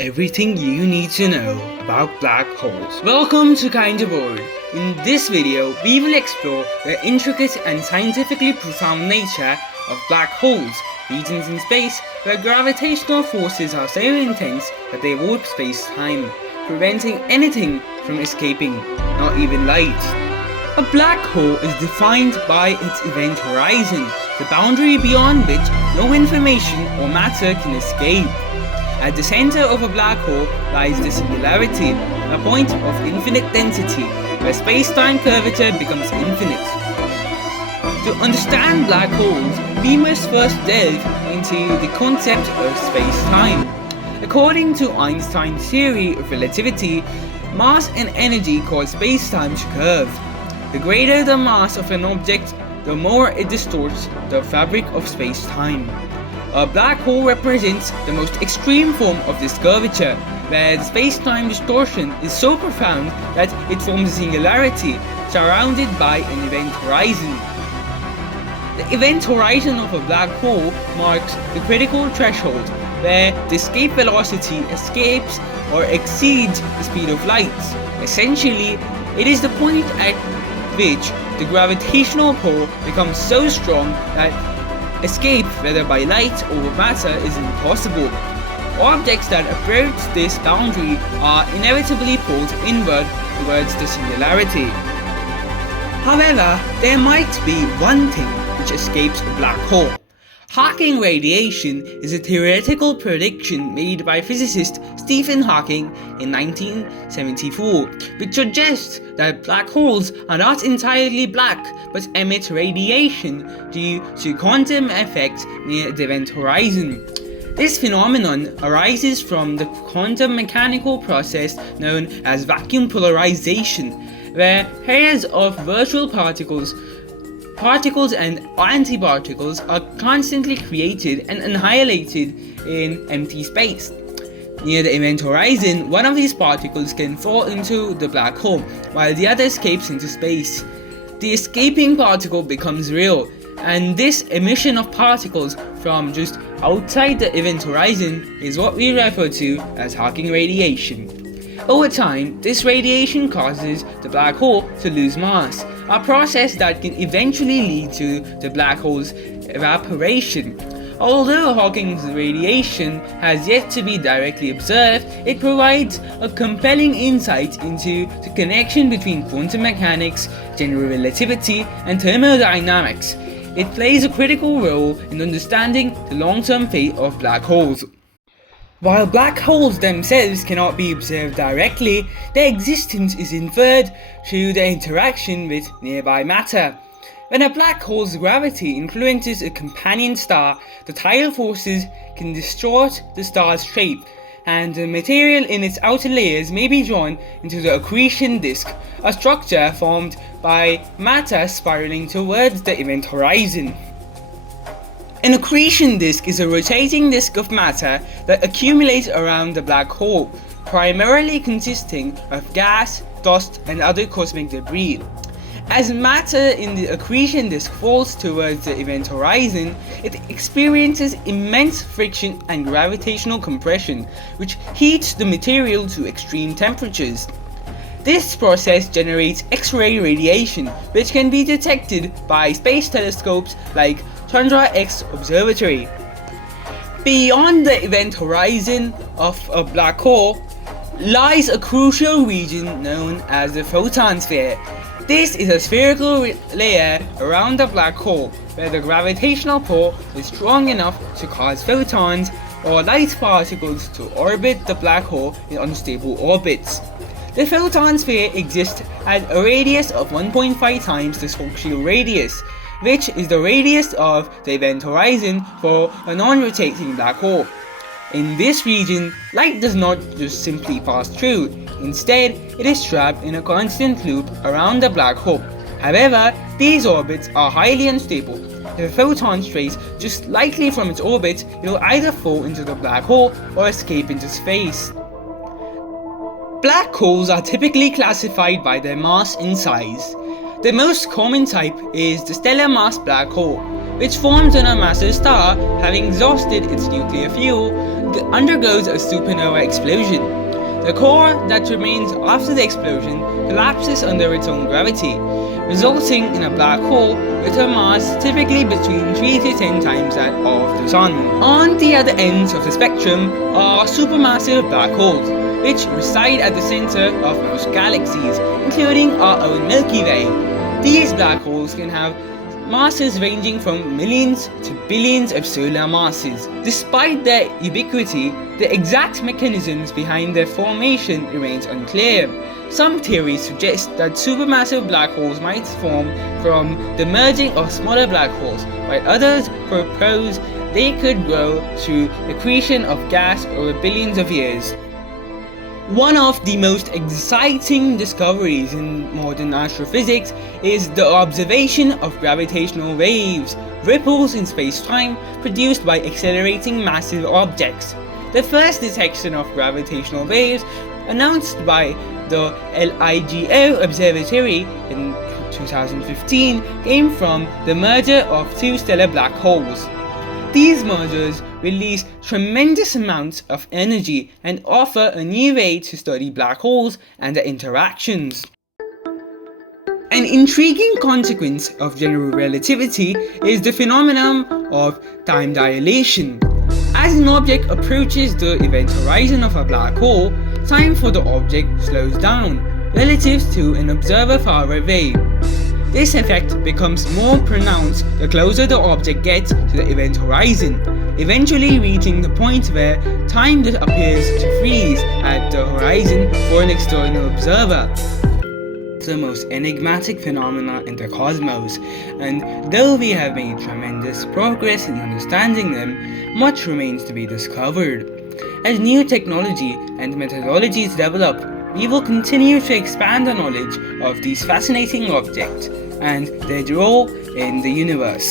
Everything you need to know about black holes. Welcome to Kinda Bored. In this video, we will explore the intricate and scientifically profound nature of black holes, regions in space where gravitational forces are so intense that they warp space-time, preventing anything from escaping, not even light. A black hole is defined by its event horizon, the boundary beyond which no information or matter can escape. At the center of a black hole lies the singularity, a point of infinite density, where space-time curvature becomes infinite. To understand black holes, we must first delve into the concept of space-time. According to Einstein's theory of relativity, mass and energy cause space-time to curve. The greater the mass of an object, the more it distorts the fabric of space-time. A black hole represents the most extreme form of this curvature, where the space-time distortion is so profound that it forms a singularity surrounded by an event horizon. The event horizon of a black hole marks the critical threshold, where the escape velocity escapes or exceeds the speed of light. Essentially, it is the point at which the gravitational pull becomes so strong that escape, whether by light or matter, is impossible. Objects that approach this boundary are inevitably pulled inward towards the singularity. However, there might be one thing which escapes a black hole. Hawking radiation is a theoretical prediction made by physicist Stephen Hawking in 1974, which suggests that black holes are not entirely black but emit radiation due to quantum effects near the event horizon. This phenomenon arises from the quantum mechanical process known as vacuum polarization, where pairs of virtual particles and antiparticles are constantly created and annihilated in empty space. Near the event horizon, one of these particles can fall into the black hole, while the other escapes into space. The escaping particle becomes real, and this emission of particles from just outside the event horizon is what we refer to as Hawking radiation. Over time, this radiation causes the black hole to lose mass, a process that can eventually lead to the black hole's evaporation. Although Hawking's radiation has yet to be directly observed, it provides a compelling insight into the connection between quantum mechanics, general relativity, and thermodynamics. It plays a critical role in understanding the long-term fate of black holes. While black holes themselves cannot be observed directly, their existence is inferred through their interaction with nearby matter. When a black hole's gravity influences a companion star, the tidal forces can distort the star's shape, and the material in its outer layers may be drawn into the accretion disk, a structure formed by matter spiraling towards the event horizon. An accretion disk is a rotating disk of matter that accumulates around the black hole, primarily consisting of gas, dust, and other cosmic debris. As matter in the accretion disk falls towards the event horizon, it experiences immense friction and gravitational compression, which heats the material to extreme temperatures. This process generates X-ray radiation, which can be detected by space telescopes like Chandra X Observatory. Beyond the event horizon of a black hole lies a crucial region known as the Photon Sphere. This is a spherical layer around the black hole where the gravitational pull is strong enough to cause photons or light particles to orbit the black hole in unstable orbits. The Photon Sphere exists at a radius of 1.5 times the Schwarzschild radius, which is the radius of the event horizon for a non-rotating black hole. In this region, light does not just simply pass through, instead it is trapped in a constant loop around the black hole. However, these orbits are highly unstable. If a photon strays just slightly from its orbit, it will either fall into the black hole or escape into space. Black holes are typically classified by their mass and size. The most common type is the stellar mass black hole, which forms when a massive star, having exhausted its nuclear fuel, undergoes a supernova explosion. The core that remains after the explosion collapses under its own gravity, resulting in a black hole with a mass typically between 3 to 10 times that of the Sun. On the other ends of the spectrum are supermassive black holes, which reside at the center of most galaxies, including our own Milky Way. These black holes can have masses ranging from millions to billions of solar masses. Despite their ubiquity, the exact mechanisms behind their formation remains unclear. Some theories suggest that supermassive black holes might form from the merging of smaller black holes, while others propose they could grow through accretion of gas over billions of years. One of the most exciting discoveries in modern astrophysics is the observation of gravitational waves, ripples in space-time produced by accelerating massive objects. The first detection of gravitational waves, announced by the LIGO Observatory in 2015, came from the merger of two stellar black holes. These mergers release tremendous amounts of energy and offer a new way to study black holes and their interactions. An intriguing consequence of general relativity is the phenomenon of time dilation. As an object approaches the event horizon of a black hole, time for the object slows down relative to an observer far away. This effect becomes more pronounced the closer the object gets to the event horizon, eventually reaching the point where time appears to freeze at the horizon for an external observer. It's the most enigmatic phenomena in the cosmos, and though we have made tremendous progress in understanding them, much remains to be discovered. As new technology and methodologies develop, we will continue to expand our knowledge of these fascinating objects and their role in the universe.